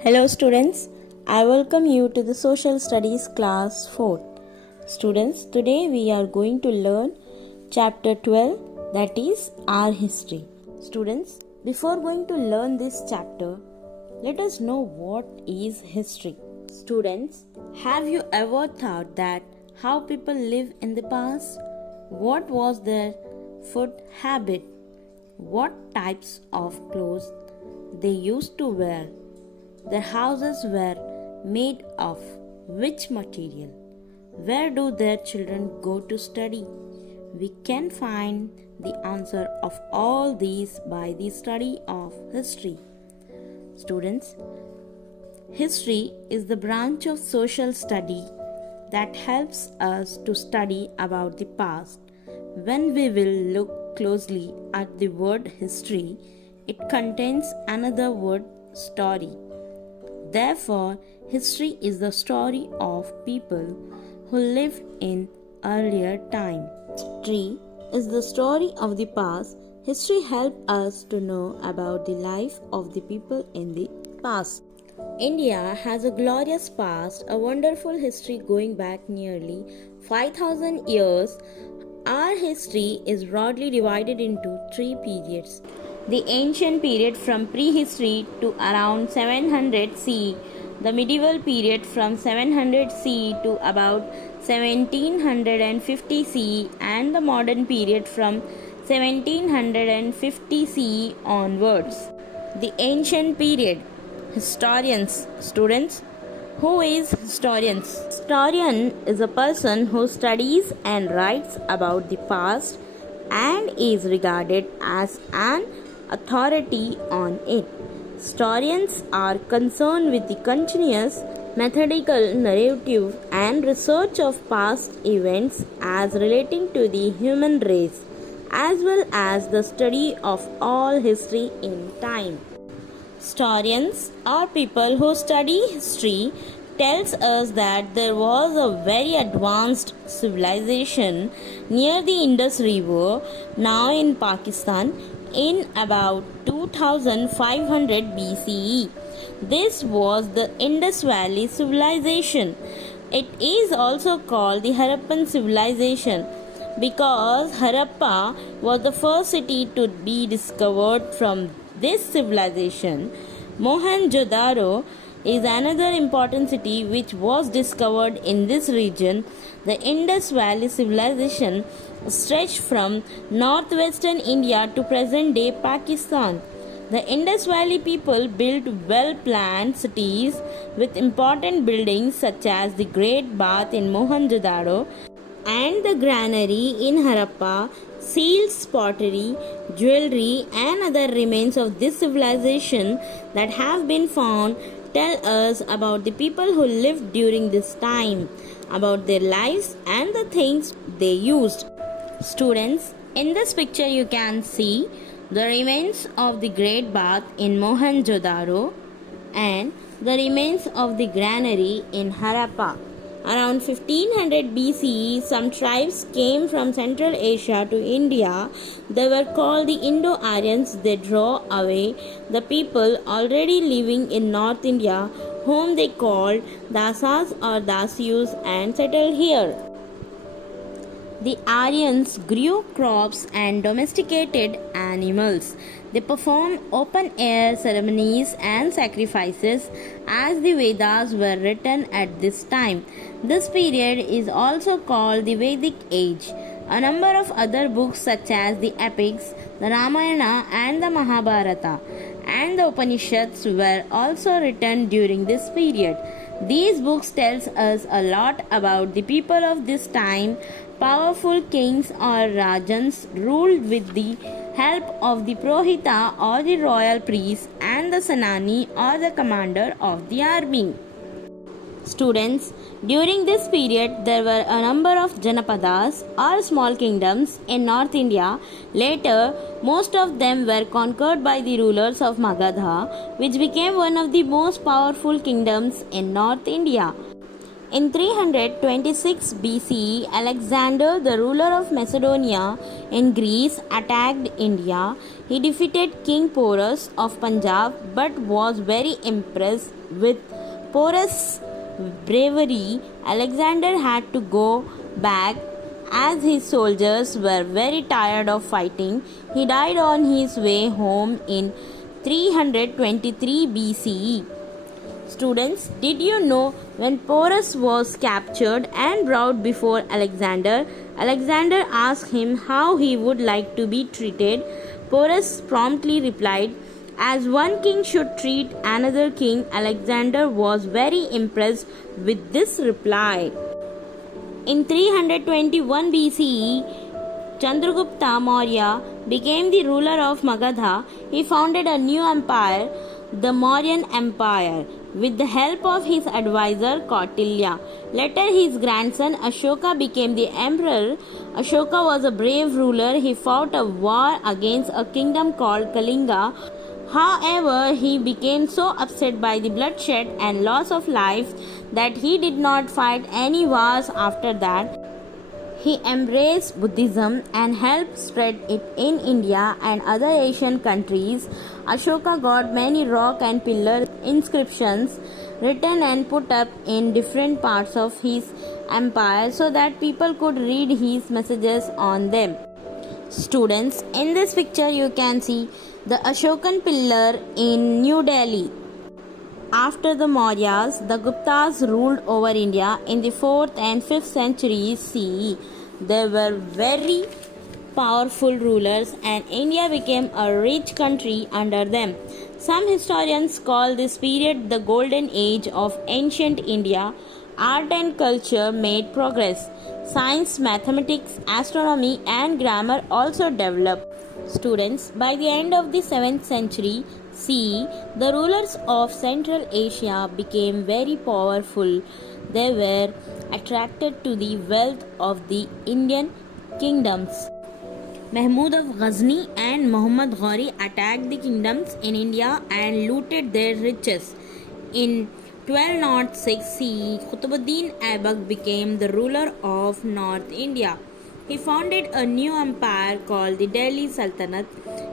Hello students, I welcome you to the Social Studies class 4. Students, today we are going to learn chapter 12, that is our history. Students, before going to learn this chapter, let us know what is history. Students, have you ever thought that how people live in the past? What was their food habit? What types of clothes they used to wear? Their houses were made of which material? Where do their children go to study? We can find the answer of all these by the study of history. Students, history is the branch of social study that helps us to study about the past. When we will look closely at the word history, it contains another word, story. Therefore, history is the story of people who lived in earlier time. History is the story of the past. History helps us to know about the life of the people in the past. India has a glorious past, a wonderful history going back nearly 5,000 years. Our history is broadly divided into three periods. The ancient period from prehistory to around 700 CE, the medieval period from 700 CE to about 1750 CE, and the modern period from 1750 CE onwards. The ancient period. Historians. Students, who is historians? Historian is a person who studies and writes about the past and is regarded as an authority on it. Historians are concerned with the continuous methodical narrative and research of past events as relating to the human race, as well as the study of all history in time. Historians are people who study history tells us that there was a very advanced civilization near the Indus River, now in Pakistan, in about 2500 BCE. This was the Indus Valley civilization. It is also called the Harappan civilization because Harappa was the first city to be discovered from this civilization. Mohenjo-daro is another important city which was discovered in this region. The Indus Valley civilization stretched from northwestern India to present-day Pakistan. The Indus Valley people built well-planned cities with important buildings such as the Great Bath in Mohenjo-daro and the granary in Harappa. Seals, pottery, jewelry, and other remains of this civilization that have been found tell us about the people who lived during this time, about their lives and the things they used. Students, in this picture you can see the remains of the Great Bath in Mohenjo-daro and the remains of the granary in Harappa. Around 1500 BCE, some tribes came from Central Asia to India. They were called the Indo-Aryans. They drove away the people already living in North India, whom they called Dasas or Dasyus, and settled here. The Aryans grew crops and domesticated animals. They performed open-air ceremonies and sacrifices as the Vedas were written at this time. This period is also called the Vedic Age. A number of other books such as the epics, the Ramayana and the Mahabharata and the Upanishads were also written during this period. These books tell us a lot about the people of this time. Powerful kings or Rajans ruled with the help of the Prohita or the royal priest and the Senani or the commander of the army. Students, during this period there were a number of Janapadas or small kingdoms in North India. Later, most of them were conquered by the rulers of Magadha, which became one of the most powerful kingdoms in North India. In 326 BCE, Alexander, the ruler of Macedonia in Greece, attacked India. He defeated King Porus of Punjab but was very impressed with Porus' bravery. Alexander had to go back as his soldiers were very tired of fighting. He died on his way home in 323 BCE. Students, did you know when Porus was captured and brought before Alexander, Alexander asked him how he would like to be treated? Porus promptly replied, as one king should treat another king. Alexander was very impressed with this reply. In 321 BCE, Chandragupta Maurya became the ruler of Magadha. He founded a new empire, the Mauryan Empire, with the help of his advisor Kautilya. Later, his grandson Ashoka became the emperor. Ashoka was a brave ruler. He fought a war against a kingdom called Kalinga. However, he became so upset by the bloodshed and loss of life that he did not fight any wars after that. He embraced Buddhism and helped spread it in India and other Asian countries. Ashoka got many rock and pillar inscriptions written and put up in different parts of his empire so that people could read his messages on them. Students, in this picture you can see the Ashokan pillar in New Delhi. After the Mauryas, the Guptas ruled over India in the 4th and 5th centuries CE. They were very powerful rulers and India became a rich country under them. Some historians call this period the golden age of ancient India. Art and culture made progress. Science, mathematics, astronomy and grammar also developed. Students, by the end of the 7th century CE, the rulers of Central Asia became very powerful. They were attracted to the wealth of the Indian kingdoms. Mahmud of Ghazni and Muhammad Ghori attacked the kingdoms in India and looted their riches. In 1206 CE, Qutbuddin Aibak became the ruler of North India. He founded a new empire called the Delhi Sultanate.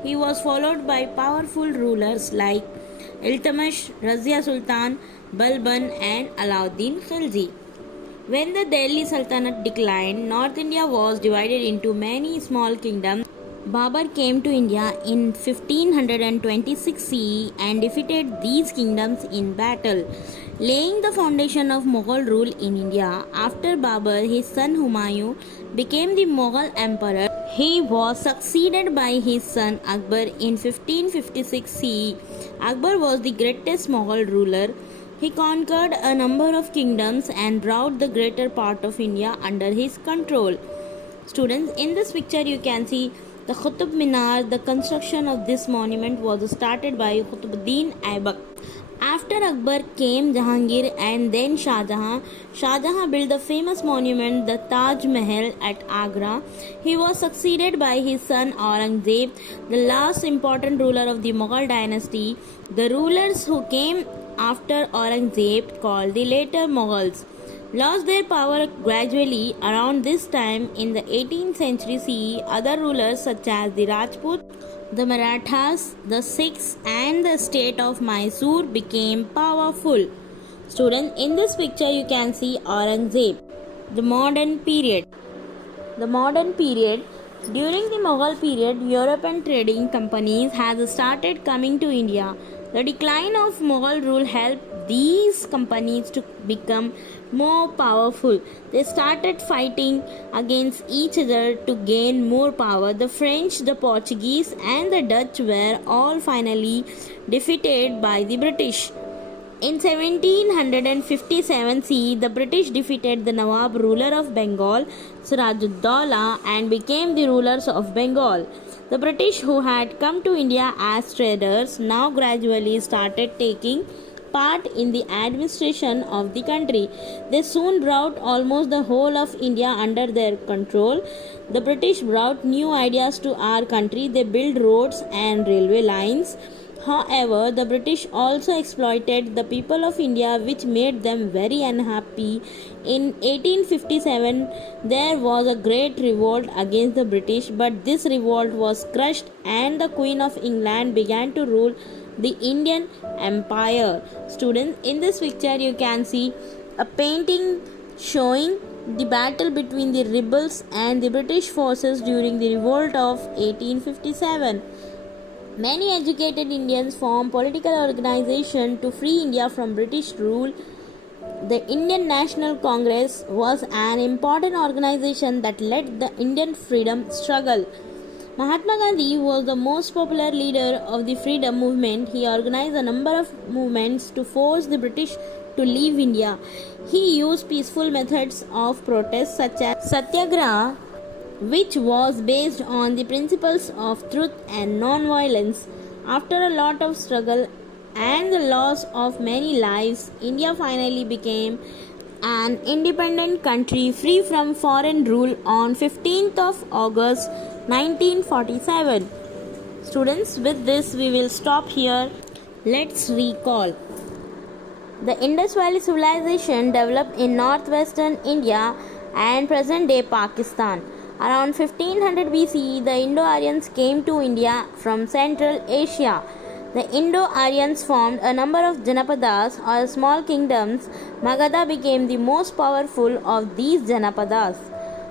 He was followed by powerful rulers like Iltutmish, Razia Sultan, Balban and Alauddin Khilji. When the Delhi Sultanate declined, North India was divided into many small kingdoms. Babur came to India in 1526 CE and defeated these kingdoms in battle, laying the foundation of Mughal rule in India. After Babur, his son Humayun became the Mughal emperor. He was succeeded by his son Akbar in 1556 CE. Akbar was the greatest Mughal ruler. He conquered a number of kingdoms and brought the greater part of India under his control. Students, in this picture you can see the Qutub Minar. The construction of this monument was started by Qutbuddin Aibak. After Akbar came Jahangir and then Shah Jahan. Shah Jahan built the famous monument, the Taj Mahal at Agra. He was succeeded by his son Aurangzeb, the last important ruler of the Mughal dynasty. The rulers who came after Aurangzeb, called the later Mughals, lost their power gradually. Around this time in the 18th century CE, other rulers such as the Rajput, the Marathas, the Sikhs and the state of Mysore became powerful. Students, in this picture you can see Aurangzeb. The modern period. The modern period. During the Mughal period, European trading companies has started coming to India. The decline of Mughal rule helped these companies to become more powerful. They started fighting against each other to gain more power. The French, the Portuguese and the Dutch were all finally defeated by the British. In 1757 CE, the British defeated the Nawab ruler of Bengal, Sirajuddaulah, and became the rulers of Bengal. The British, who had come to India as traders, now gradually started taking part in the administration of the country. They soon brought almost the whole of India under their control. The British brought new ideas to our country. They built roads and railway lines. However, the British also exploited the people of India, which made them very unhappy. In 1857, there was a great revolt against the British, but this revolt was crushed and the Queen of England began to rule the Indian Empire. Students, in this picture you can see a painting showing the battle between the rebels and the British forces during the revolt of 1857. Many educated Indians formed political organizations to free India from British rule. The Indian National Congress was an important organization that led the Indian freedom struggle. Mahatma Gandhi was the most popular leader of the freedom movement. He organized a number of movements to force the British to leave India. He used peaceful methods of protest such as Satyagraha, which was based on the principles of truth and non-violence. After a lot of struggle and the loss of many lives, India finally became an independent country free from foreign rule on 15th of August 1947. Students, with this we will stop here. Let's recall. The Indus Valley Civilization developed in northwestern India and present-day Pakistan. Around 1500 BCE, the Indo-Aryans came to India from Central Asia. The Indo-Aryans formed a number of Janapadas or small kingdoms. Magadha became the most powerful of these Janapadas.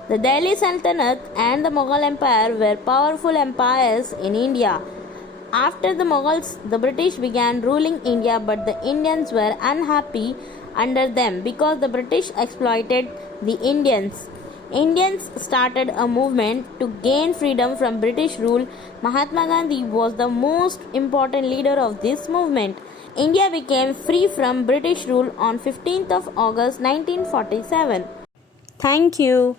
The Delhi Sultanate and the Mughal Empire were powerful empires in India. After the Mughals, the British began ruling India, but the Indians were unhappy under them because the British exploited the Indians. Indians started a movement to gain freedom from British rule. Mahatma Gandhi was the most important leader of this movement. India became free from British rule on 15th of August 1947. Thank you.